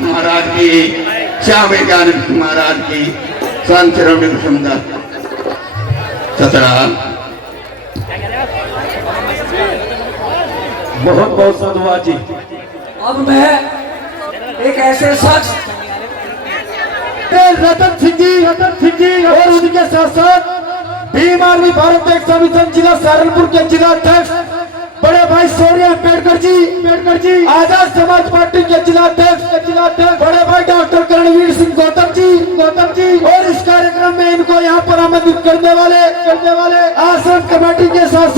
महाराज की, श्याम ज्ञान महाराज की, संत श्रवण सुंदर सतरा। बहुत बहुत साधुवाद जी। अब मैं एक ऐसे शख्स रतन सिंह जी और उनके साथ साथ भीम आर्मी भारत एक समिति जिला सहारनपुर के जिला अध्यक्ष बड़े भाई सूर्य अम्बेडकर जी, आजाद समाज पार्टी के जिला अध्यक्ष बड़े भाई डॉक्टर करणवीर सिंह गौतम जी और इस कार्यक्रम में इनको यहाँ पर आमंत्रित करने वाले आश्रम कमेटी के साथ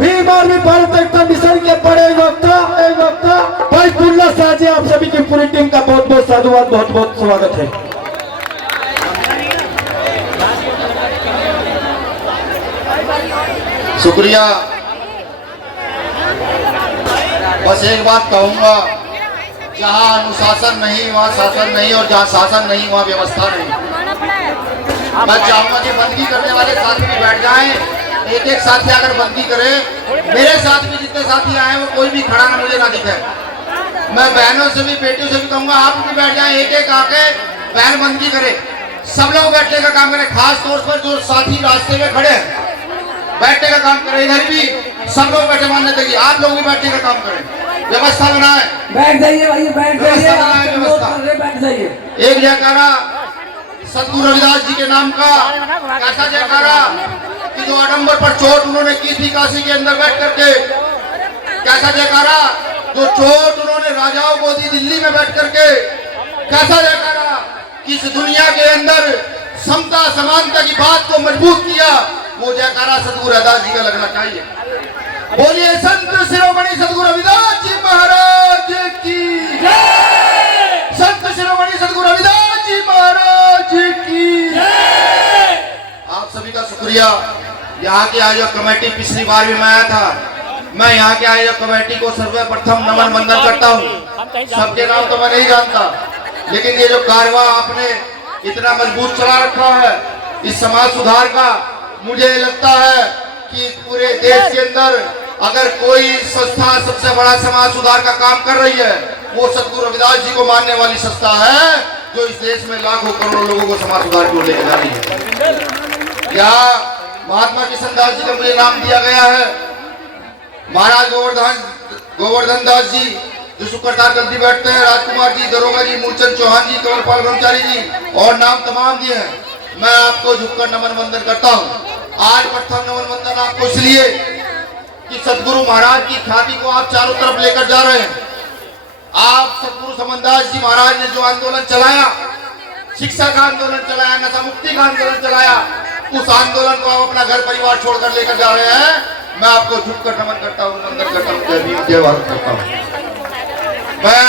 भीम आर्मी भारत एकता मिशन के बड़े वक्ता भाई दुल्ला शाह जी, आप सभी की पूरी टीम का बहुत बहुत साधुवाद, बहुत बहुत स्वागत है। शुक्रिया। बस एक बात कहूंगा, जहाँ अनुशासन नहीं वहाँ शासन नहीं, और जहाँ शासन नहीं वहाँ व्यवस्था नहीं। मैं चाहूंगा कि बंदगी करने वाले साथी भी बैठ जाएं, एक साथी अगर बंदगी करे, मेरे साथ भी जितने साथी आए वो कोई भी खड़ा ना मुझे ना दिखे। मैं बहनों से भी बेटियों से भी कहूंगा आप भी बैठ जाए, एक आके बहन बंदगी करे, सब लोग बैठने का काम करें। खास तौर पर जो साथी रास्ते में खड़े हैं बैठने का काम करें, इधर भी सब लोग बैठे मानने चाहिए, आप लोग भी बैठने का काम करें, व्यवस्था बनाए। बैठ जाइए भाई, बैठ जाइए। एक जयकारा सदगुरु रविदास जी के नाम का, कैसा जयकारा कि जो आडम्बर पर चोट उन्होंने की थी काशी के अंदर बैठ करके, कैसा जयकारा जो चोट उन्होंने राजाओं को दी दिल्ली में बैठ करके, कैसा जयकारा कि इस दुनिया के अंदर समता समानता की बात को मजबूत किया, वो जयकारा सदगुरु रविदास जी का लगना चाहिए। बोलिए संत शिरोमणि सदगुरु रविदास जी महाराज की जय। संत शिरोमणि सदगुरु रविदास जी महाराज की जय। आप सभी का शुक्रिया। यहाँ के आयोजक कमेटी, पिछली बार भी मैं आया था, मैं यहाँ के आयोजक कमेटी को सर्वप्रथम नमन वंदन करता हूँ। सबके नाम तो मैं नहीं जानता, लेकिन ये जो कारवां आपने इतना मजबूत चला रखा है इस समाज सुधार का, मुझे लगता है कि पूरे देश के अंदर अगर कोई संस्था सबसे बड़ा समाज सुधार का काम कर रही है वो सदगुरु रविदास जी को मानने वाली संस्था है, जो इस देश में लाखों करोड़ों लोगों को समाज सुधार की ओर लेकर जा रही है। यहाँ महात्मा किशन दास जी का मुझे नाम दिया गया है, महाराज गोवर्धन दास जी जो शुक्रतार गद्दी बैठते हैं, राजकुमार जी, दरोगा जी, मूलचंद चौहान जी, कंवरपाल ब्रह्मचारी जी और नाम तमाम दिए हैं। मैं आपको झुककर नमन वंदन करता हूँ। आज प्रथम नमन वंदन आपको इसलिए कि सदगुरु महाराज की ख्याति को आप चारों तरफ लेकर जा रहे हैं। आप सदगुरु समनदास जी महाराज ने जो आंदोलन चलाया, शिक्षा का आंदोलन चलाया, नशा मुक्ति का आंदोलन चलाया, उस आंदोलन को आप अपना घर परिवार छोड़कर लेकर जा रहे हैं। मैं आपको झुककर नमन करता हूँ, वंदन करता हूँ, जय भीम जय भारत करता हूँ। मैं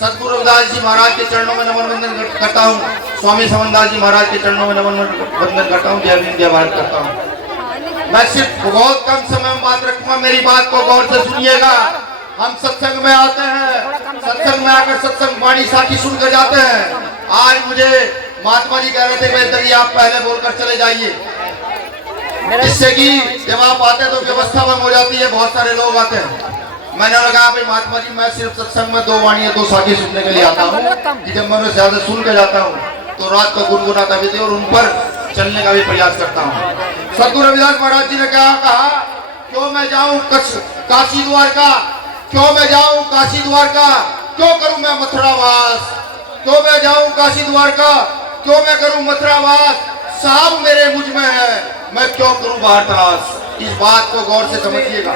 सदगुरु रविदास जी महाराज के चरणों में नमन वंदन करता हूँ, स्वामी समनदास जी महाराज के चरणों में नमन वंदन करता हूँ, जय भीम जय भारत करता हूँ। मैं सिर्फ बहुत कम समय में बात रखूंगा, मेरी बात को गौर से सुनिएगा। हम सत्संग में आते हैं, सत्संग में आकर सत्संग वाणी साखी सुनकर जाते हैं। आज मुझे महात्मा जी कह रहे थे बेहतर आप पहले बोलकर चले जाइए, जिससे कि जब आप आते हैं तो व्यवस्था भंग हो जाती है, बहुत सारे लोग आते हैं। मैंने लगा भाई महात्मा जी मैं सिर्फ सत्संग में 2 वाणी 2 साखी सुनने के लिए आता हूँ, कि जब मैं उन्हें ज्यादा सुन के जाता हूँ तो रात को गुनगुनाता भी और उन पर चलने का भी प्रयास करता हूँ। सदगुरु रविदास महाराज जी ने क्या कहा, क्यों मैं जाऊँ काशी द्वारका, क्यों मैं जाऊँ काशी द्वारका, क्यों करूँ मैं मथुरावास, क्यों मैं जाऊँ काशी द्वारका, क्यों मैं करूँ मथुरावास, साहब मेरे मुझ में है, मैं क्यों करूँ बाहरतास। इस बात को गौर से समझिएगा।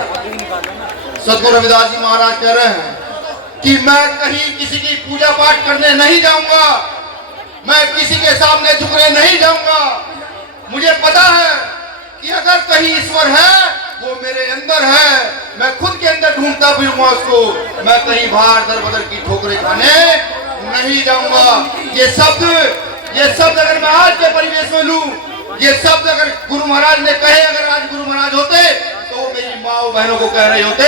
सदगुरु रविदास जी महाराज कह रहे हैं कि मैं कहीं किसी की पूजा पाठ करने नहीं जाऊंगा, मैं किसी के सामने झुकने नहीं जाऊंगा। मुझे पता है कि अगर कहीं ईश्वर है वो मेरे अंदर है, मैं खुद के अंदर ढूंढता फिरूंगा उसको, मैं कहीं बाहर दर बदर की ठोकरें खाने नहीं जाऊंगा। ये शब्द ये शब्द अगर मैं आज के परिवेश में लूं, ये शब्द अगर गुरु महाराज ने कहे, अगर आज गुरु महाराज होते तो वो मेरी माँ बहनों को कह रहे होते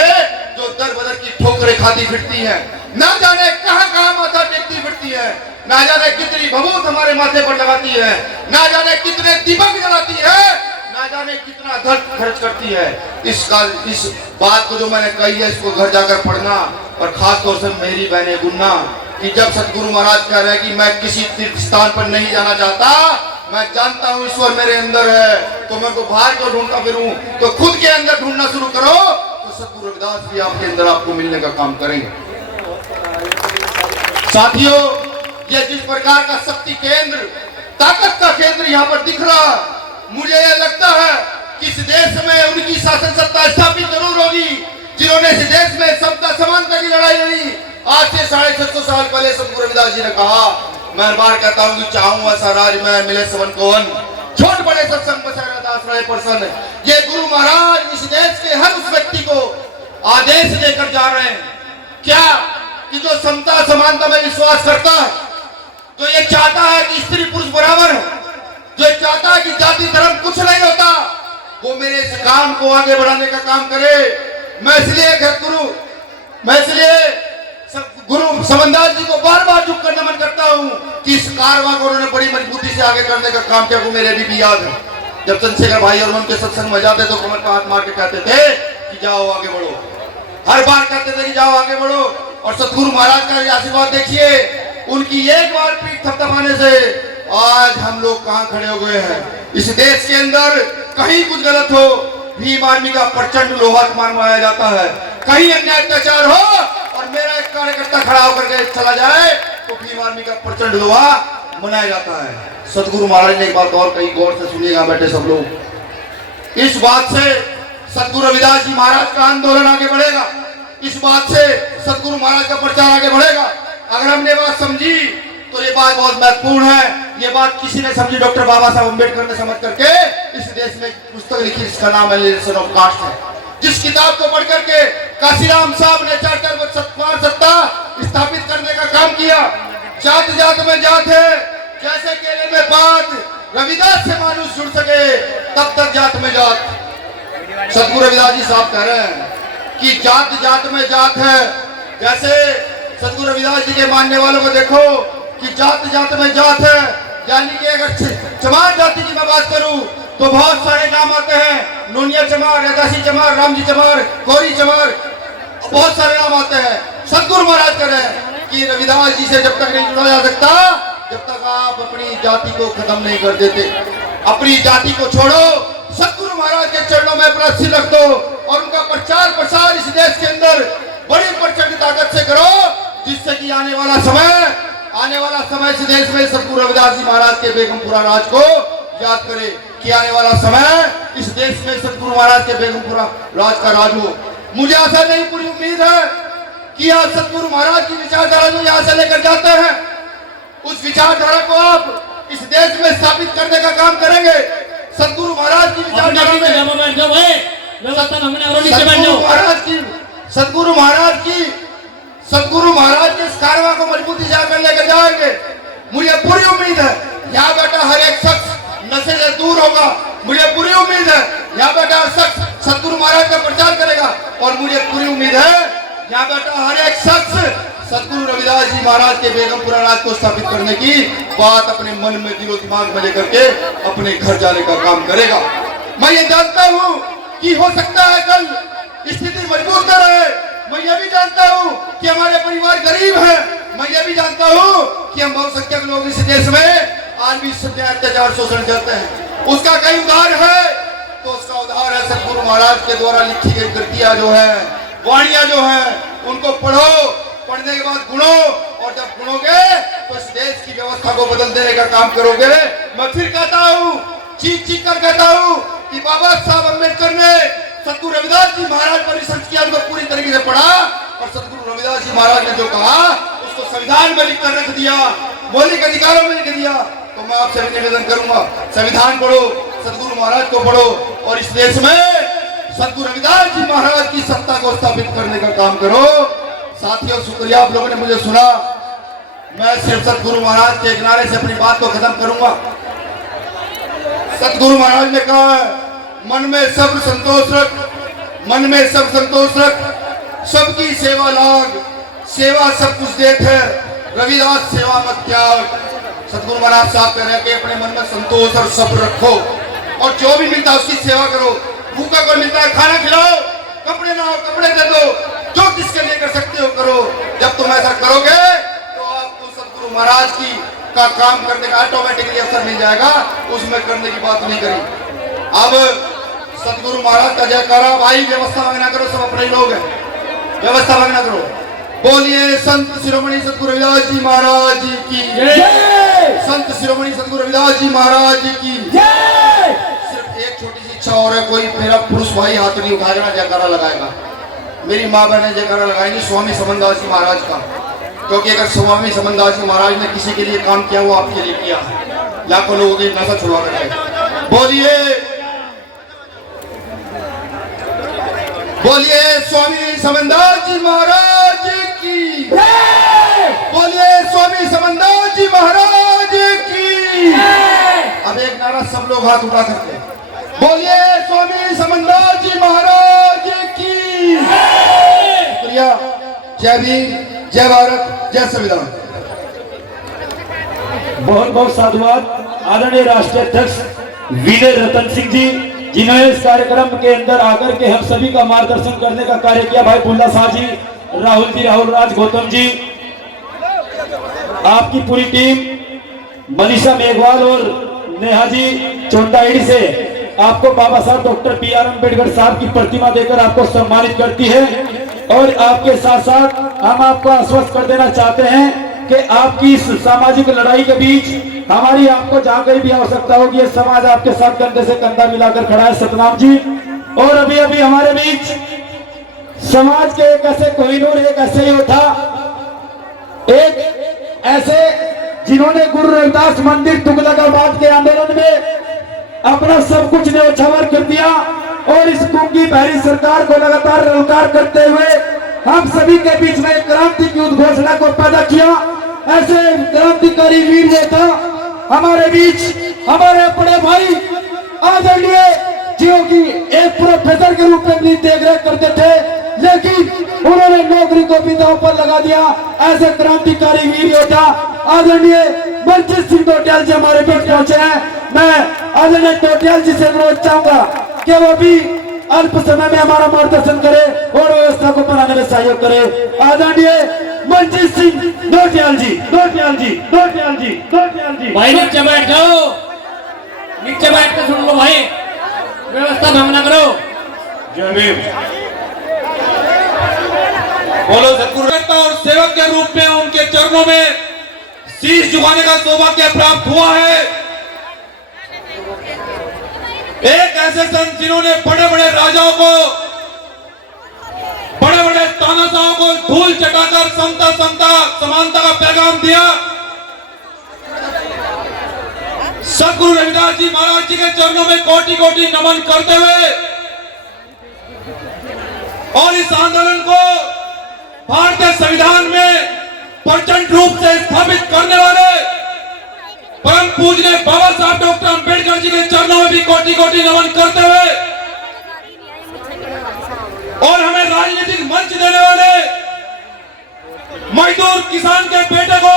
जो दर बदर की ठोकरें खाती फिरती हैं, ना जाने कहां कहां माथा टेकती फिरती है, ना जाने कितनी भभूत हमारे माथे पर लगाती है, ना जाने कितने दीपक जलाती है, ना जाने कितना धन खर्च करती है। इस बात को जो मैंने कही है इसको घर जाकर पढ़ना, और खास तौर से मेरी बहने गुन्ना कि जब सतगुरु महाराज कह रहे हैं कि मैं किसी तीर्थ स्थान पर नहीं जाना चाहता, मैं जानता हूं ईश्वर मेरे अंदर है, तो मैं को बाहर क्यों ढूंढता फिरूं, तो खुद के अंदर ढूंढना शुरू करो, तो सतगुरु रविदास भी आपके अंदर आपको मिलने का काम करेंगे। साथियों, ये जिस प्रकार का शक्ति केंद्र, ताकत का केंद्र यहाँ पर दिख रहा, मुझे यह लगता है कि इस देश में उनकी शासन सत्ता स्थापित जरूर होगी जिन्होंने इस देश में समता समानता की लड़ाई लड़ी। आज से 650 साल पहले सतगुरु रविदास जी ने कहा, मैं बार कहता हूँ कि चाहूँ ऐसा राज में मिले सबन कोवन, छोट बड़े सत्संग बसारा दास रहे प्रसन्न। ये गुरु महाराज इस देश के हर उस व्यक्ति को आदेश लेकर जा रहे हैं, क्या कि जो समता समानता में विश्वास करता है, जो ये चाहता है कि स्त्री पुरुष बराबर हो, जो चाहता है कि जाति धर्म कुछ नहीं होता, वो मेरे इस काम को आगे बढ़ाने का काम करे। मैं इसलिए गुरु समनदास जी को बार बार झुक कर नमन करता हूँ कि इस कारवां को उन्होंने बड़ी मजबूती से आगे करने का काम किया। वो मेरे अभी भी याद है, जब चंद्रशेखर भाई और उनके सत्संग में जाते तो कमर पर हाथ मार के कहते थे कि जाओ आगे बढ़ो, हर बार कहते थे कि जाओ आगे बढ़ो। और सतगुरु महाराज का आशीर्वाद देखिए, उनकी एक बार पीठ थपथपाने से आज हम लोग कहां खड़े हो गए हैं। इस देश के अंदर कहीं कुछ गलत हो, भीम आर्मी का प्रचंड लोहा मारा जाता है, कहीं अन्याय अत्याचार हो और मेरा एक कार्यकर्ता खड़ा होकर के चला जाए तो भीम आर्मी का प्रचंड लोहा मनाया जाता है। सतगुरु महाराज ने एक बात और कही, गौर से सुनिएगा बैठे सब लोग। इस बात से सतगुरु रविदास जी महाराज का आंदोलन आगे बढ़ेगा, इस बात से सतगुरु महाराज का प्रचार आगे बढ़ेगा। अगर हमने बात समझी तो ये बात बहुत महत्वपूर्ण है। ये बात किसी ने समझी, डॉक्टर बाबा साहब अम्बेडकर ने समझ करके इस देश में पुस्तक लिखी, इसका नाम एलिमिनेशन ऑफ कास्ट है। जिस किताब को पढ़ करके काशीराम साहब ने चार्टर सत्ता स्थापित करने का काम किया। जात जात में जात है, जैसे केले में पात, रविदास से मानुष जुड़ सके तब तक जात में जात। सतगुरु रविदास जी साहब कह रहे हैं कि जात जात में जात है। जैसे सतगुरु रविदास जी के मानने वालों को देखो कि जात जात में जात है, यानी कि अगर चमार जाति की मैं बात करूं तो बहुत सारे नाम आते हैं, नोनिया चमार, रैदासी चमार, रामजी चमार, गौरी चमार, बहुत सारे नाम आते हैं। सतगुरु महाराज कह रहे हैं कि रविदास जी से जब तक नहीं जुड़ा जा सकता जब तक आप अपनी जाति को खत्म नहीं कर देते। अपनी जाति को छोड़ो, सतगुरु महाराज के चरणों में अपना सिर रख दो और उनका प्रचार प्रसार इस देश के अंदर बड़ी प्रचंड ताकत से करो, जिससे कि आने वाला समय इस देश में सतगुरु रविदास जी महाराज के बेगमपुरा राज को याद करे कि आने वाला समय इस देश में सतगुरु महाराज के बेगमपुरा राज का राज हो। मुझे आशा नहीं, पूरी उम्मीद है कि आज सतगुरु महाराज की विचारधारा जो यहाँ से लेकर जाते हैं, उस विचारधारा को आप इस देश में स्थापित करने का काम करेंगे। सतगुरु महाराज की विचारधारा सतगुरु महाराज के इस कारवां को मजबूती से आगे लेकर जाएंगे। मुझे पूरी उम्मीद है यहाँ बैठा हर एक शख्स नशे से दूर होगा। मुझे पूरी उम्मीद है यहाँ बैठा हर शख्स सतगुरु महाराज का प्रचार करेगा, और मुझे पूरी उम्मीद है यहाँ बैठा हर एक शख्स सतगुरु रविदास जी महाराज के बेगमपुरा राज को स्थापित करने की बात अपने मन में, दिलो दिमाग में लेकर के अपने घर जाने का काम करेगा। मैं ये जानता हूँ कि हो सकता है कल स्थिति मजबूत न रहे, मैं ये भी जानता हूँ कि हमारे परिवार गरीब है, मैं ये भी जानता हूँ कि हम बहुसंख्यक लोग इस देश में आज भी अत्याचार शोषण करते हैं। उसका कई उदाहरण है, तो उसका उदाहरण है सतगुरु महाराज के द्वारा लिखी गई कृतियां जो है, वाणियां जो है, उनको पढ़ो, पढ़ने के बाद गुणो, और जब गुणोगे तो इस देश की व्यवस्था को बदल देने का काम करोगे। मैं फिर कहता हूँ, चीख चीख कर कहता हूँ कि बाबा साहब अम्बेडकर ने सतगुरु रविदास जी महाराज पर रिसर्च किया, उनको पूरी तरीके से पढ़ा, और सतगुरु रविदास जी महाराज ने जो कहा उसको संविधान में लिख कर रख दिया, मौलिक अधिकारों में लिख दिया। तो मैं आपसे भी निवेदन करूंगा, संविधान पढ़ो, सतगुरु महाराज को पढ़ो, और इस देश में सतगुरु रविदास जी महाराज की सत्ता को स्थापित करने का काम करो। साथियों, शुक्रिया आप लोगों ने मुझे सुना। मैं सिर्फ सतगुरु महाराज के किनारे से अपनी बात को खत्म करूंगा। सतगुरु महाराज ने कहा है, मन में सब संतोष रख, मन में सब संतोष रख, सबकी सेवा लाग, सेवा सब कुछ देख है, रविदास सेवा मत त्याग। सतगुरु महाराज साहब कह रहे हैं कि अपने मन में संतोष और सब्र रखो और जो भी मिलता है उसकी सेवा करो। भूखा को मिलता है खाना खिलाओ, कपड़े ना हो कपड़े दे दो, जो किसके लिए कर सकते हो करो। जब तुम ऐसा करोगे तो आपको सतगुरु महाराज की का काम करने का ऑटोमेटिकली असर मिल जाएगा, उसमें करने की बात नहीं करी। अब सतगुरु महाराज का जयकारा। भाई व्यवस्था मांगना करो, सब अपने ही लोग हैं, व्यवस्था मांगना करो। बोलिए संत शिरोमणि सतगुरु रविदास जी महाराज की जय। संत शिरोमणि सतगुरु रविदास जी महाराज की जय। सिर्फ एक छोटी सी इच्छा और है, कोई मेरा पुरुष भाई हाथ नहीं उठाएगा, जयकारा लगाएगा। मेरी माँ बहन जयकारा लगाएंगी स्वामी समनदास जी महाराज का, क्योंकि अगर स्वामी समनदास जी महाराज ने किसी के लिए काम किया वो आपके लिए किया, लाखों लोगों की नशा छुड़वा कर है। बोलिए बोलिए स्वामी समनदास जी महाराज की जय। बोलिए स्वामी समनदास जी महाराज की जय। अब एक नारा सब लोग हाथ उठा करते हैं, बोलिए स्वामी समनदास जी महाराज की जय। जय भीम, जय भारत, जय संविधान। बहुत बहुत साधुवाद आदरणीय राष्ट्रीय अध्यक्ष विनय रतन सिंह जी, जिन्होंने इस कार्यक्रम के अंदर आकर के हम सभी का मार्गदर्शन करने का कार्य किया। भाई बुल्ला शाह जी, राहुल जी, राहुल राज, गौतम जी, आपकी पूरी टीम, मनीषा मेघवाल और नेहा जी चोंटाईडी से आपको बाबा साहब डॉक्टर बी.आर. अम्बेडकर साहब की प्रतिमा देकर आपको सम्मानित करती है। और आपके साथ साथ हम आपको आश्वस्त कर देना चाहते हैं कि आपकी इस सामाजिक लड़ाई के बीच हमारी आपको जहां कहीं भी आवश्यकता होगी, ये समाज आपके साथ कंधे से कंधा मिलाकर खड़ा है। सतनाम जी, और अभी अभी हमारे बीच समाज के एक ऐसे कोहिनूर, एक ऐसे योद्धा, एक ऐसे जिन्होंने गुरु रविदास मंदिर तुगलकाबाद के आंदोलन में अपना सब कुछ न्यौछावर कर दिया और इस गूंगी बहरी सरकार को लगातार ललकार करते हुए हम सभी के बीच में क्रांति की उद्घोषणा को पैदा किया। ऐसे क्रांतिकारी वीर नेता हमारे बीच, हमारे बड़े भाई आदरणीय जियो की एक प्रोफेसर के रूप में देख रेख करते थे, लेकिन उन्होंने नौकरी को भी दांव पर लगा दिया। ऐसे क्रांतिकारी वीर योद्धा आदरणीय मनजीत सिंह टोटियाल जी हमारे बीच पहुंचे हैं। मैं आदरणीय टोटियाल जी से अनुरोध चाहूंगा कि वो भी अल्प समय में हमारा मार्गदर्शन करे और व्यवस्था को बनाने में सहयोग करे। आदरणीय मनजीत सिंह टोटियाल जी, टोटियाल जी, टोटियाल जी, टोटियाल जी। भाई नीचे बैठ जाओ, नीचे बैठ कर सुन लो भाई, व्यवस्था भंग ना करो। जय भीम। बोलो सतगुरु और सेवक के रूप में उनके चरणों में शीश झुकाने का सौभाग्य प्राप्त हुआ है। एक ऐसे संत जिन्होंने बड़े बड़े राजाओं को, बड़े बड़े तानाशाहों को धूल चटाकर समता समता समानता का पैगाम दिया। सतगुरु रविदास जी महाराज जी के चरणों में कोटि कोटि नमन करते हुए और इस आंदोलन को भारतीय संविधान में प्रचंड रूप से स्थापित करने वाले परम पूज्य बाबा साहब डॉक्टर अम्बेडकर जी के चरणों में भी कोटि कोटि नमन करते हुए और हमें राजनीतिक मंच देने वाले मजदूर किसान के बेटे को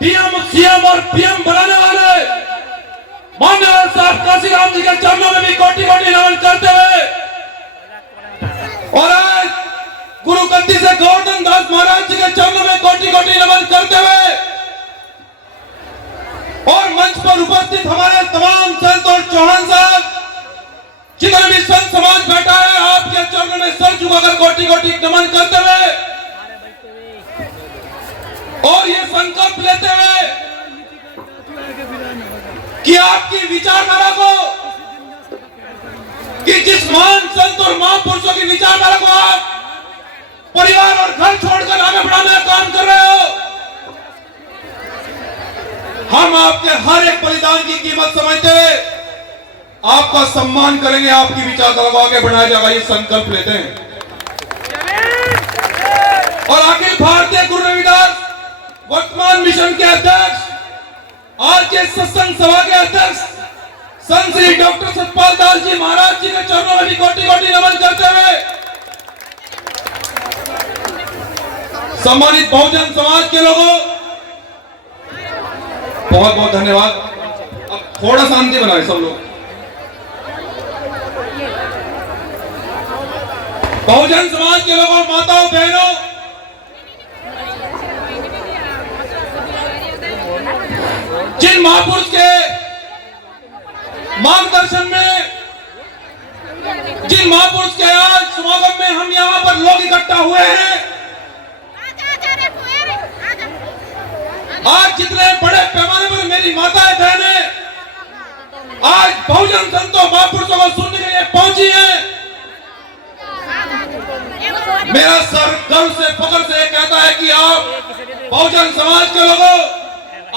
पीएम, सीएम और पीएम बनाने वाले माननीय साहब काशीराम जी के चरणों में भी कोटि कोटि नमन करते हुए और आज गुरु गद्दी से गोवर्धन दास महाराज जी के चरणों में कोटि कोटि नमन करते हुए और मंच पर उपस्थित हमारे तमाम संत और चौहान साहब, जितने भी संत समाज बैठा है, आपके चरणों में सर झुकाकर कोटि कोटि नमन करते हुए और ये संकल्प लेते हुए कि आपकी विचारधारा को, कि जिस महान संत और महापुरुषों की विचारधारा को आप परिवार और घर छोड़कर आगे बढ़ाने का काम कर रहे हो, हम आपके हर एक बलिदान की कीमत समझते हुए आपका सम्मान करेंगे, आपकी विचारधारा को आगे बढ़ाया जाएगा, ये संकल्प लेते हैं। और अखिल भारतीय गुरु रविदास वर्तमान मिशन के अध्यक्ष, आज के सत्संग सभा के अध्यक्ष संत श्री डॉक्टर सतपाल दास जी महाराज जी के चरणों में भी कोटि कोटि नमन करते हुए सम्मानित बहुजन समाज के लोगों, बहुत बहुत धन्यवाद। अब थोड़ा शांति बनाए सब लोग। बहुजन समाज के लोगों, माताओं, बहनों, जिन महापुरुष के मार्गदर्शन में, जिन महापुरुष के आज समागम में हम यहाँ पर लोग इकट्ठा हुए हैं, आज जितने बड़े पैमाने पर मेरी माताएं बहनें आज बहुजन संतों महापुरुषों को सुनने के लिए पहुंची हैं, मेरा सर गर्व से फख्र से कहता है कि आप बहुजन समाज के लोगों,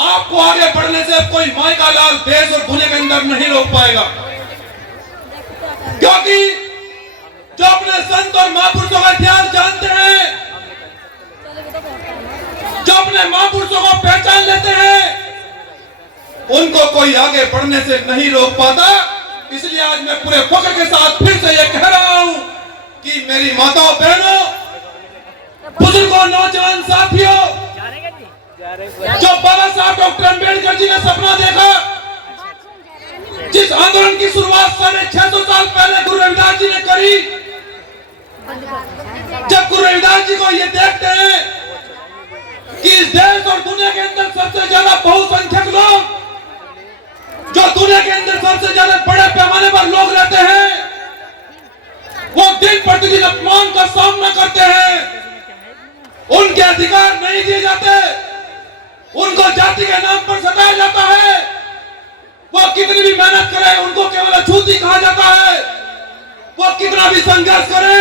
आपको आगे बढ़ने से कोई माई का लाल देश और दुनिया के अंदर नहीं रोक पाएगा, क्योंकि जो अपने संत और महापुरुषों का इतिहास जानते हैं, जो अपने महापुरुषों को पहचान लेते हैं, उनको कोई आगे बढ़ने से नहीं रोक पाता। इसलिए आज मैं पूरे फख्र के साथ फिर से ये कह रहा हूं कि मेरी माताओं, बहनों, बुजुर्गों, नौजवान साथियों, जो बाबा साहब डॉक्टर अंबेडकर जी ने सपना देखा, जिस आंदोलन की शुरुआत 650 साल पहले गुरु रविदास जी ने करी, जब गुरु रविदास जी को ये देखते हैं कि इस देश और दुनिया के अंदर सबसे ज्यादा बहुसंख्यक लोग, जो दुनिया के अंदर सबसे ज्यादा बड़े पैमाने पर लोग रहते हैं, वो दिन प्रतिदिन अपमान का सामना करते हैं, उनके अधिकार नहीं दिए जाते, उनको जाति के नाम पर सताया जाता है, वो कितनी भी मेहनत करे उनको केवल अछूती कहा जाता है, वो कितना भी संघर्ष करे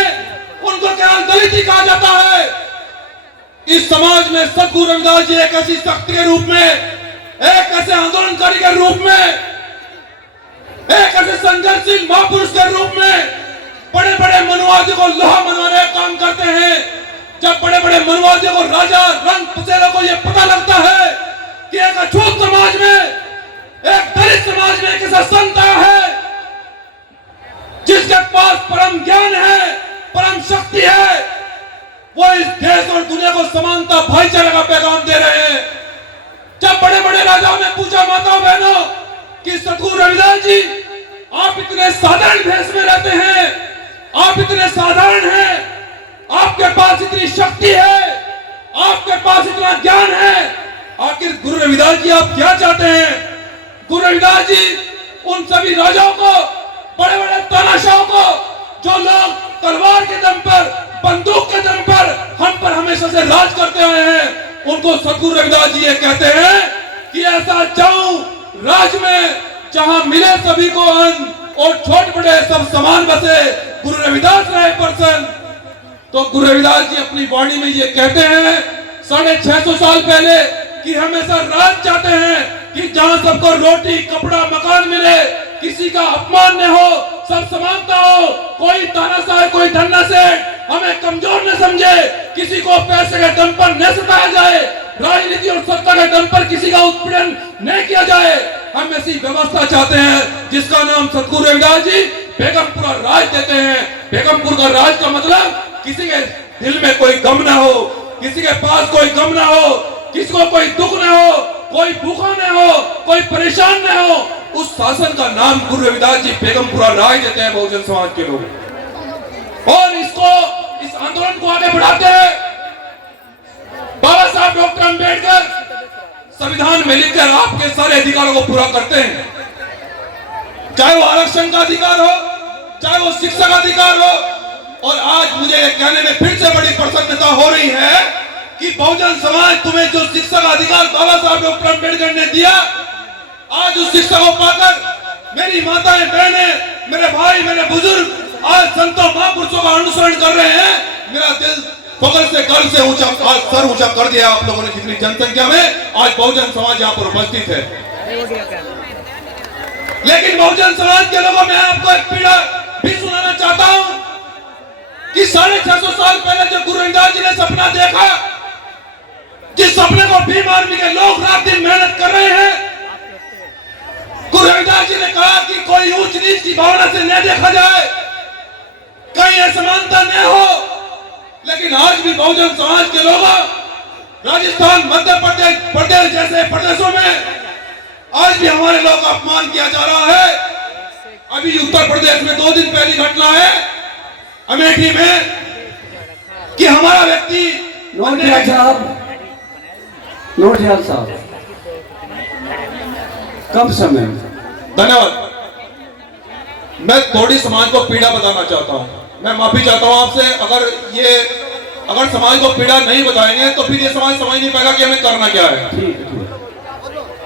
उनको केवल दलित कहा जाता है। इस समाज में सद्गुरु रविदास जी एक ऐसी शक्ति के रूप में, एक ऐसे आंदोलनकारी के रूप में, एक ऐसे संघर्षशील महापुरुष के रूप में बड़े बड़े मनुवादियों को लोहा मनवाने का काम करते हैं। जब बड़े बड़े मनुवादियों को, राजा रंग पसेरों को यह पता लगता है कि एक अछूत समाज में, एक दलित समाज में एक ऐसा संत है जिसके पास परम ज्ञान है, परम शक्ति है, वो इस देश और दुनिया को समानता, भाईचारे का पैगाम दे रहे हैं। जब बड़े बड़े राजाओं ने पूछा माताओं बहनों कि सद्गुरु रविदास जी, आप इतने साधारण भेष में रहते हैं, आप इतने साधारण हैं, आपके पास इतनी शक्ति है, आपके पास इतना ज्ञान है, आखिर गुरु रविदास जी आप क्या चाहते हैं? गुरु रविदास जी उन सभी राजाओं को, बड़े बड़े तानाशाहों को, जो लोग तलवार के दम पर, बंदूक के दम पर हम पर हमेशा से राज करते आए हैं, उनको सद्गुरु रविदास जी ये कहते हैं कि ऐसा जाऊं राज में जहां मिले सभी को अन्न और छोटे बड़े सब समान बसे, गुरु रविदास रहे प्रसन्न। तो गुरु रविदास जी अपनी वाणी में ये कहते हैं 650 साल पहले कि हम ऐसा राज चाहते हैं कि जहां सबको रोटी, कपड़ा, मकान मिले, किसी का अपमान न हो, सब समानता हो, कोई तानाशाह, कोई धन्ना से हमें कमजोर न समझे, किसी को पैसे के दम पर न सताया जाए, राजनीति और सत्ता के दम पर किसी का उत्पीड़न न किया जाए। हम ऐसी व्यवस्था चाहते हैं जिसका नाम सद्गुरु रविदास जी बेगमपुरा राज देते हैं। बेगमपुर का राज का मतलब किसी के दिल में कोई गम ना हो, किसी के पास कोई गम ना हो, किसी को कोई दुख ना हो, कोई भूखा न हो, कोई परेशान न हो, उस शासन का नाम गुरु रविदास जी बेगमपुरा राज देते हैं बहुजन समाज के लोग। और इस आंदोलन को आगे बढ़ाते हैं बाबा साहब डॉक्टर अंबेडकर संविधान में लिखकर आपके सारे अधिकारों को पूरा करते हैं, चाहे वो आरक्षण का अधिकार हो, चाहे वो शिक्षा का अधिकार हो। और आज मुझे ये कहने में फिर से बड़ी प्रसन्नता हो रही है कि बहुजन समाज तुम्हें जो शिक्षा का अधिकार बाबा साहब डॉक्टर अंबेडकर ने दिया, आज उस शिक्षा को पाकर मेरी माताएं, बहनें, मेरे भाई, मेरे बुजुर्ग आज संतों महापुरुषों का अनुसरण कर रहे हैं। मेरा दिल फख्र से, गर्व से ऊंचा, आज सर ऊंचा कर दिया आप लोगों ने, जितनी जनसंख्या में आज बहुजन समाज यहाँ पर उपस्थित है। लेकिन बहुजन समाज के लोगों में आपको एक पीड़ा भी सुनाना चाहता हूं कि 650 साल पहले जो गुरु रविदास जी ने सपना देखा जिस सपने को भीम आर्मी के लोग रात दिन मेहनत कर रहे हैं। गुरु रविदास जी ने कहा कि कोई ऊंच नीच की भावना से न देखा जाए, कहीं असमानता न हो। लेकिन आज भी बहुजन समाज के लोग राजस्थान, मध्य प्रदेश जैसे प्रदेशों में आज भी हमारे लोग का अपमान किया जा रहा है। अभी उत्तर प्रदेश में 2 दिन पहली घटना है अमेठी में कि हमारा व्यक्ति नोटियाल साहब कम समय। धन्यवाद। मैं थोड़ी समाज को पीड़ा बताना चाहता हूं। मैं माफी चाहता हूं आपसे, अगर समाज को पीड़ा नहीं बताएंगे तो फिर ये समाज समझ नहीं पाएगा कि हमें करना क्या है।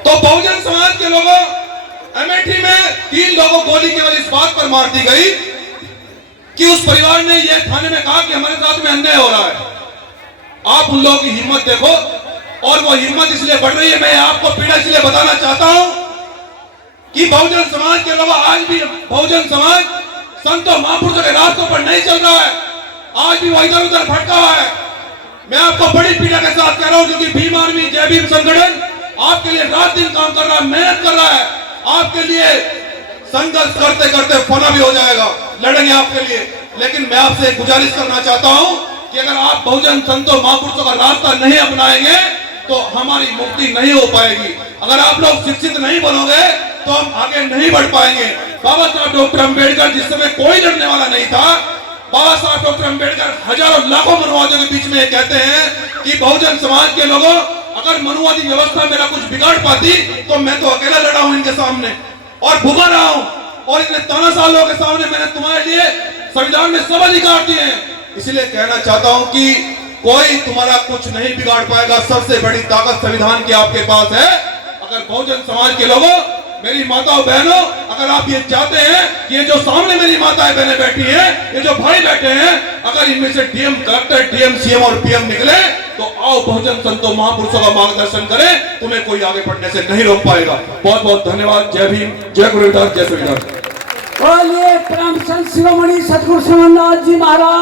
तो बहुजन समाज के लोगों अमेठी में 3 लोगों को गोली केवल इस बात पर मार दी गई कि उस परिवार ने यह थाने में कहा कि हमारे साथ में अन्याय हो रहा है। आप उन लोगों की हिम्मत देखो, और वो हिम्मत इसलिए बढ़ रही है। मैं आपको पीड़ा इसलिए बताना चाहता हूं कि बहुजन समाज के लोग आज भी, बहुजन समाज संतों महापुरुषों के रास्तों पर नहीं चल रहा है। आज भी वो इधर उधर भटका हुआ है। मैं आपको बड़ी पीड़ा के साथ कह रहा हूं, क्योंकि भीम आर्मी, जय भीम संगठन आपके लिए रात दिन काम कर रहा है, मेहनत कर रहा है। आपके लिए संघर्ष करते करते फना भी हो जाएगा, लड़ेंगे आपके लिए। लेकिन मैं आपसे गुजारिश करना चाहता हूं कि अगर आप बहुजन संतों महापुरुषों का रास्ता नहीं अपनाएंगे तो हमारी मुक्ति नहीं हो पाएगी। अगर आप लोग शिक्षित नहीं बनोगे तो हम आगे नहीं बढ़ पाएंगे। बाबा साहब डॉक्टर अंबेडकर जिस समय कोई लड़ने वाला नहीं था, बाबा साहब डॉक्टर अंबेडकर हजारों लाखों मनुवादियों के बीच में ये कहते हैं कि बहुजन समाज के लोगों, अगर मनुवादी व्यवस्था मेरा कुछ बिगाड़ पाती तो मैं तो अकेला लड़ा हूं इनके सामने और भुगा रहा हूं, और इतने तानाशाहों के सामने मैंने तुम्हारे लिए संविधान में सब अधिकार दिए हैं। इसलिए कहना चाहता हूं कि कोई तुम्हारा कुछ नहीं बिगाड़ पाएगा। सबसे बड़ी ताकत संविधान की आपके पास है। अगर बहुजन समाज के लोगों, मेरी माताओं बहनों, अगर आप ये चाहते हैं कि ये जो सामने मेरी माताएं बहनें बैठी हैं, ये जो भाई बैठे हैं, अगर इनमें से डीएम, कलेक्टर, डीएम, सीएम और पीएम निकले तो आओ बहुजन संतों महापुरुषों का मार्गदर्शन करें। तुम्हें कोई आगे बढ़ने से नहीं रोक पाएगा। बहुत बहुत धन्यवाद। जय भीम, जय गुरु रविदास, जय संविधान। बोलिए परम संत शिरोमणि सतगुरु श्रीमन्नाथ जी महाराज।